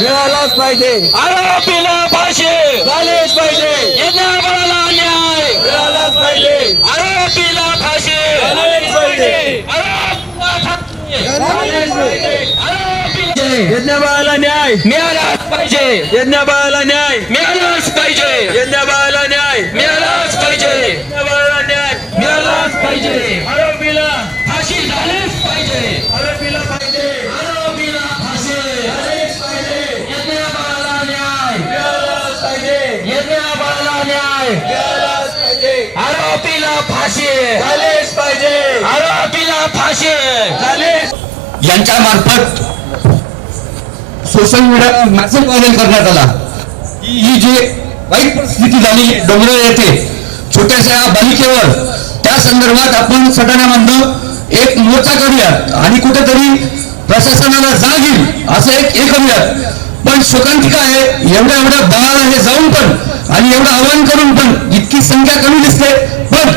मिळालाच पाहिजे. आरोपीला फाशी. झालेच पाहिजे. यज्ञाबाला न्याय मिळालाच पाहिजे. आरोपीला फाशी. झालेच पाहिजे. पाहिजे यज्ञबाळाला न्याय. मिळालाच पाहिजे. यज्ञबाळाला न्याय. मिळालाच पाहिजे. यज्ञबाळाला न्याय. मिळालाच पाहिजे. यज्ञबाळाला न्याय. मिळालाच पाहिजे. आरोपीला फाशी झालीच पाहिजे पाहिजे. आरोपीला यज्ञाबाला न्याय आरोपीला फाशी झालेच पाहिजे. आरोपीला फाशी झालेच. यांच्या मार्फत सोशल मीडिया मॅसेज व्हायरल करण्यात आला. की ही जी वाईट परिस्थिती झाली डोंगर येथे छोट्याशा बालिकेवर त्या संदर्भात आपण सटाण्यामधनं एक मोर्चा करूयात. आणि कुठेतरी प्रशासनाला जाग येईल असं एक हे करूयात. पण शोकांतिका आहे एवढ्या एवढ्या बाळाला हे जाऊन पण आणि एवढं आव्हान करून पण इतकी संख्या कमी दिसते. पण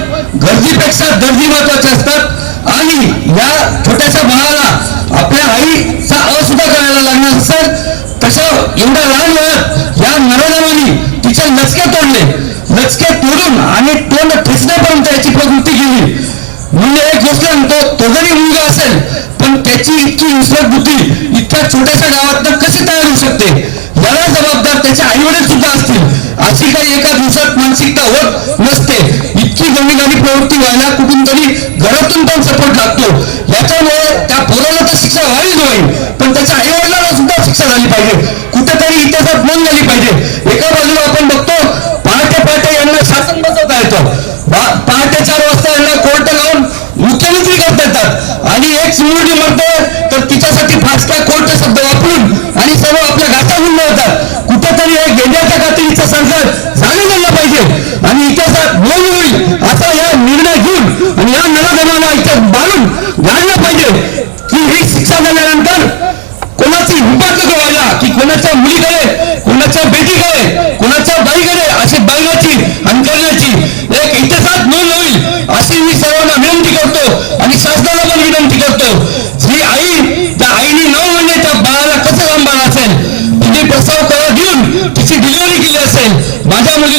गरजेपेक्षा दर्जी महत्त्वाचे असतात. आणि या छोट्याशा बाळाला आपल्या आईचा असुद्धा करायला लागणार असेल तशा एवढ्या लहान वयात या नरनामानी तिचे लचके तोडले. लचके तोडून आणि तोंड ठेचण्यापर्यंत याची प्रवृत्ती केली. म्हणजे एक गोष्ट म्हणतो तो जरी मुलगा असेल पण त्याची इतकी विसरत बुद्धी इतक्या छोट्याशा गावात कशी तयार होऊ शकते? याला जबाबदार त्याचे आई वडील सुद्धा असतील. अशी काही एका दिवसात मानसिकता होत नसते. इतकी गणितानी प्रवृत्ती व्हायला कुठून तरी घरातून पण सपोर्ट लागतो. याच्यामुळे त्या पोराला तर शिक्षा व्हावीच होईल पण त्याच्या आई वडिलांना सुद्धा शिक्षा झाली पाहिजे. कुठेतरी इतिहासात नोंद झाली पाहिजे. एका बाजूला आपण बघतो पहाटे पहाटे यांना शासन बसवता येतं. पहाटे चार वाजता यांना कोर्ट लावून मुख्यमंत्री करता येतात. आणि एक सिम्युनिटी म्हणते तर तिच्यासाठी फासका कोर्ट शब्द सर्व आपल्या घाटा गुंड कुठेतरी हे गेंड्याच्या कातडीचं संकट झालं गेलं पाहिजे. आणि इतिहासात नोंद होईल. असा या निर्णय घेऊन आणि या नरधमाला इथे बाळून घाललं पाहिजे. की ही शिक्षा झाल्यानंतर कोणाची हिंमत नको व्हायला की कोणाच्या मुलीकडे कोणाच्या बेटीकडे कोणाच्या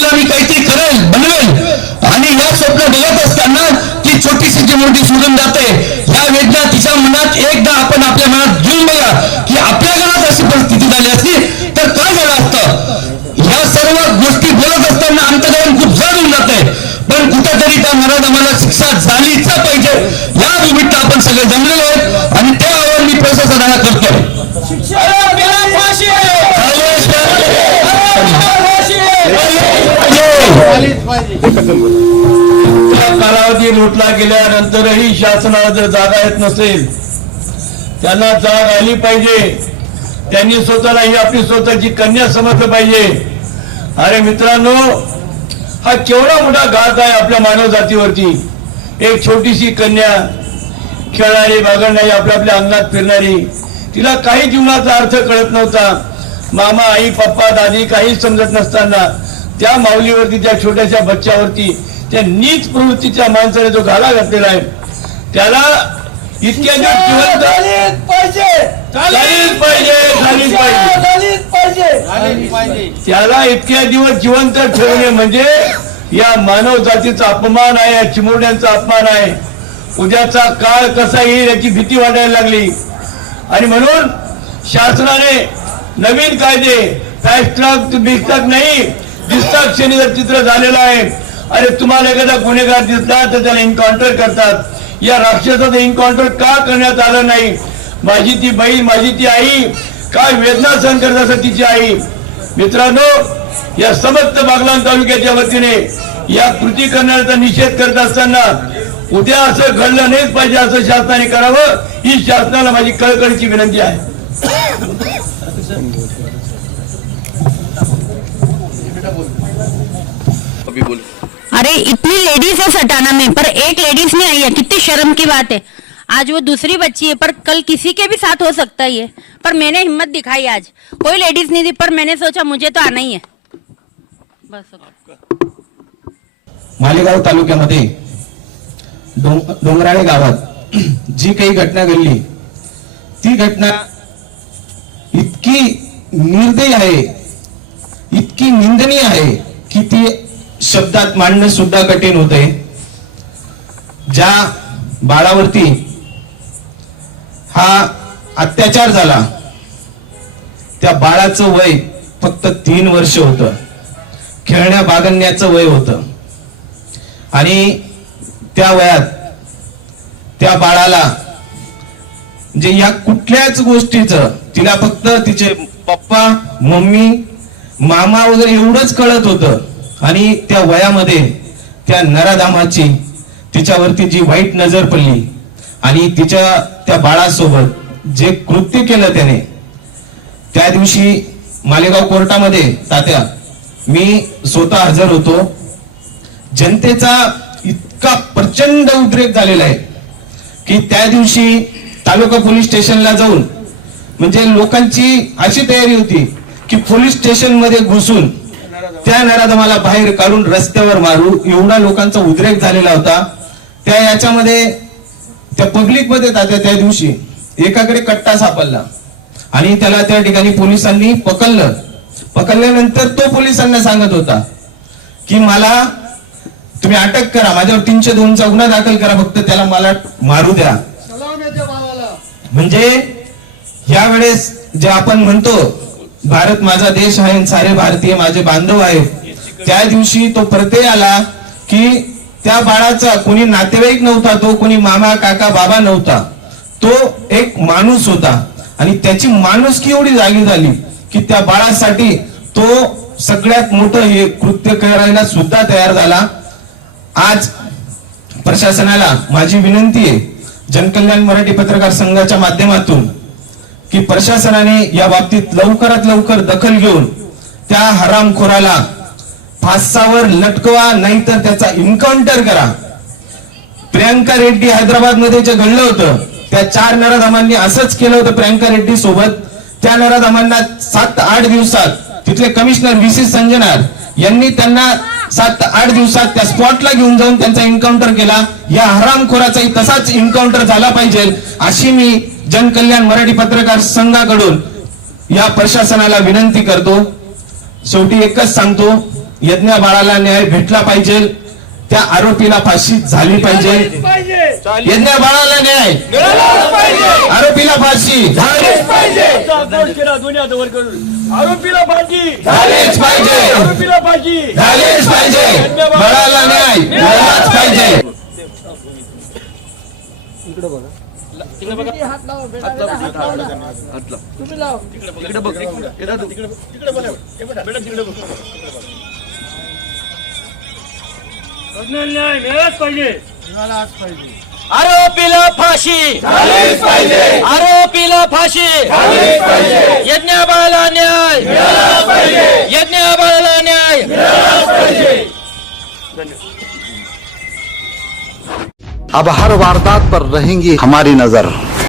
मुलीला मी काहीतरी करेल बनवेल. आणि या स्वप्न बघत असताना ती छोटीशी जी मुलगी सोडून जाते या वेदना तिच्या मनात एकदा आपण आपल्या मनात घेऊन बघा की आपल्या घरात अशी परिस्थिती झाली असती तर काय झालं असतं? या सर्व गोष्टी बोलत असताना अंतकरण खूप जड होऊन जाते. पण कुठेतरी त्या मनात आम्हाला शिक्षा झालीच पाहिजे. या निमित्त आपण सगळे जमलेलो आहोत आणि त्यावर आव्हान मी प्रशासनाला करतोय. कालावधी लुटला गेल्यानंतरही शासनाला जर जागा येत नसेल त्यांना जाग आली पाहिजे. त्यांनी स्वतःला ही आपली स्वतःची कन्या समजलं पाहिजे. अरे मित्रांनो हा केवढा मोठा घात आहे आपल्या मानव जातीवरती. एक छोटीशी कन्या खेळणारी बागडणारी आपल्या आपल्या अंगणात फिरणारी तिला काही जीवनाचा अर्थ कळत नव्हता. मामा आई पप्पा दादी काहीच समजत नसताना त्या माऊलीवरती त्या छोट्याशा बच्च्यावरती त्या नीच प्रवृत्तीच्या माणसाने जो घाला घातलेला आहे त्याला इतक्या दिवस जिवंत झालीच पाहिजे. झालीच पाहिजे झालीच पाहिजे. झालीच पाहिजे. त्याला इतक्या दिवस जिवंत ठेवणे म्हणजे या मानव जातीचा अपमान आहे या चिमुरड्यांचा अपमान आहे. उद्याचा काळ कसा येईल याची भीती वाटायला लागली. आणि म्हणून शासनाने नवीन कायदे फॅस्ट ट्रॅक बिस्टक नाही दिसतात चित्र झालेलं आहे अरे तुम्हाला एखादा गुन्हेगार दिसला तर त्याला एन्काउंटर करतात. या राक्षसाचं एन्काउंटर का करण्यात आलं नाही? माझी ती बहीण माझी ती आई काय वेदना सहन करत असत तिची आई? मित्रांनो या समस्त बागलान तालुक्याच्या वतीने या कृती करण्याचा निषेध करत असताना उद्या असं घडलं नाहीच पाहिजे असं शासनाने करावं ही शासनाला माझी कळकळीची विनंती आहे. अरे इतनी लेडीज़ है सटाना में पर एक लेडीज़ नहीं आई है कितनी शर्म की बात है। आज वो दूसरी बच्ची है पर कल किसी के भी साथ हो सकता है पर मैंने हिम्मत दिखाई आज। कोई लेडीज़ नहीं थी पर मैंने सोचा मुझे तो आना ही है। बस मालेगाव तालुक्यामध्ये डोंग- डोंगराळे गावात जी काही घटना घडली ती घटना इतकी निर्दयी आहे इतकी निंदनीय आहे की ती शब्दात मांडणं सुद्धा कठीण होते. ज्या बाळावरती हा अत्याचार झाला त्या बाळाचं वय फक्त तीन वर्ष होतं. खेळण्या बागण्याचं वय होतं. आणि त्या वयात त्या बाळाला म्हणजे या कुठल्याच गोष्टीचं तिला फक्त तिचे पप्पा मम्मी मामा वगैरे एवढंच कळत होतं. आणि त्या वयामध्ये त्या नराधामाची तिच्यावरती जी वाईट नजर पडली आणि तिच्या त्या बाळासोबत जे कृत्य केलं त्याने त्या दिवशी मालेगाव कोर्टामध्ये तात्या मी स्वतः हजर होतो. जनतेचा इतका प्रचंड उद्रेक झालेला आहे की त्या दिवशी तालुका पोलीस स्टेशनला जाऊन म्हणजे लोकांची अशी तयारी होती की पोलीस स्टेशनमध्ये घुसून त्या नराधमाला बाहेर काढून रस्त्यावर मारू. एवढा लोकांचा उद्रेक झालेला होता. त्या याच्यामध्ये त्या पब्लिकमध्ये तात्या त्या दिवशी एकाकडे कट्टा सापडला. आणि त्याला त्या ठिकाणी पोलिसांनी पकडलं. पकडल्यानंतर तो पोलिसांना सांगत होता की मला तुम्ही अटक करा. माझ्यावर तीनशे दोनचा गुन्हा दाखल करा. फक्त त्याला मला मारू द्या. म्हणजे यावेळेस जे आपण म्हणतो भारत माझा देश आहे सारे भारतीय माझे बांधव आहेत. त्या दिवशी तो प्रत्यय आला की त्या बाळाचा कोणी नातेवाईक नव्हता तो कोणी मामा काका बाबा नव्हता. तो एक माणूस होता. आणि त्याची माणुसकी एवढी जागी झाली की त्या बाळासाठी तो सगळ्यात मोठं हे कृत्य करायला सुद्धा तयार झाला. आज प्रशासनाला माझी विनंती आहे जनकल्याण मराठी पत्रकार संघाच्या माध्यमातून की प्रशासनाने या बाबतीत लवकरात लवकर दखल घेऊन त्या हरामखोराला फासावर लटकवा नाहीतर त्याचा इन्काउंटर करा. प्रियांका रेड्डी हैदराबादमध्ये जे घडलं होतं त्या चार नराधामांनी असंच केलं होतं प्रियांका रेड्डी सोबत. त्या नराधामांना सात आठ दिवसात तिथले कमिशनर व्ही. सी. संजनार यांनी त्यांना सात आठ दिवसात त्या स्पॉटला घेऊन जाऊन त्यांचा एन्काउंटर केला. या हरामखोराचाही तसाच एन्काउंटर झाला पाहिजे अशी मी जनकल्याण मराठी पत्रकार संघाकडून या प्रशासनाला विनंती करतो. शेवटी एकच सांगतो यज्ञ बाळाला न्याय भेटला पाहिजे त्या आरोपीला फाशी झाली पाहिजे. यज्ञ बाळाला न्याय आरोपीला फाशी आरोपीला फाशी झालीच पाहिजे. आरोपीला पाहिजे. झालीच पाहिजे. बाळाला न्याय मिळालाच पाहिजे. न्याय मिळालाच पाहिजे. आरोपीला फाशी. आरोपीला फाशी. यज्ञ बाळाला न्याय. यज्ञ बाळाला न्याय. अब हर वारदात पर रहेंगी हमारी नजर।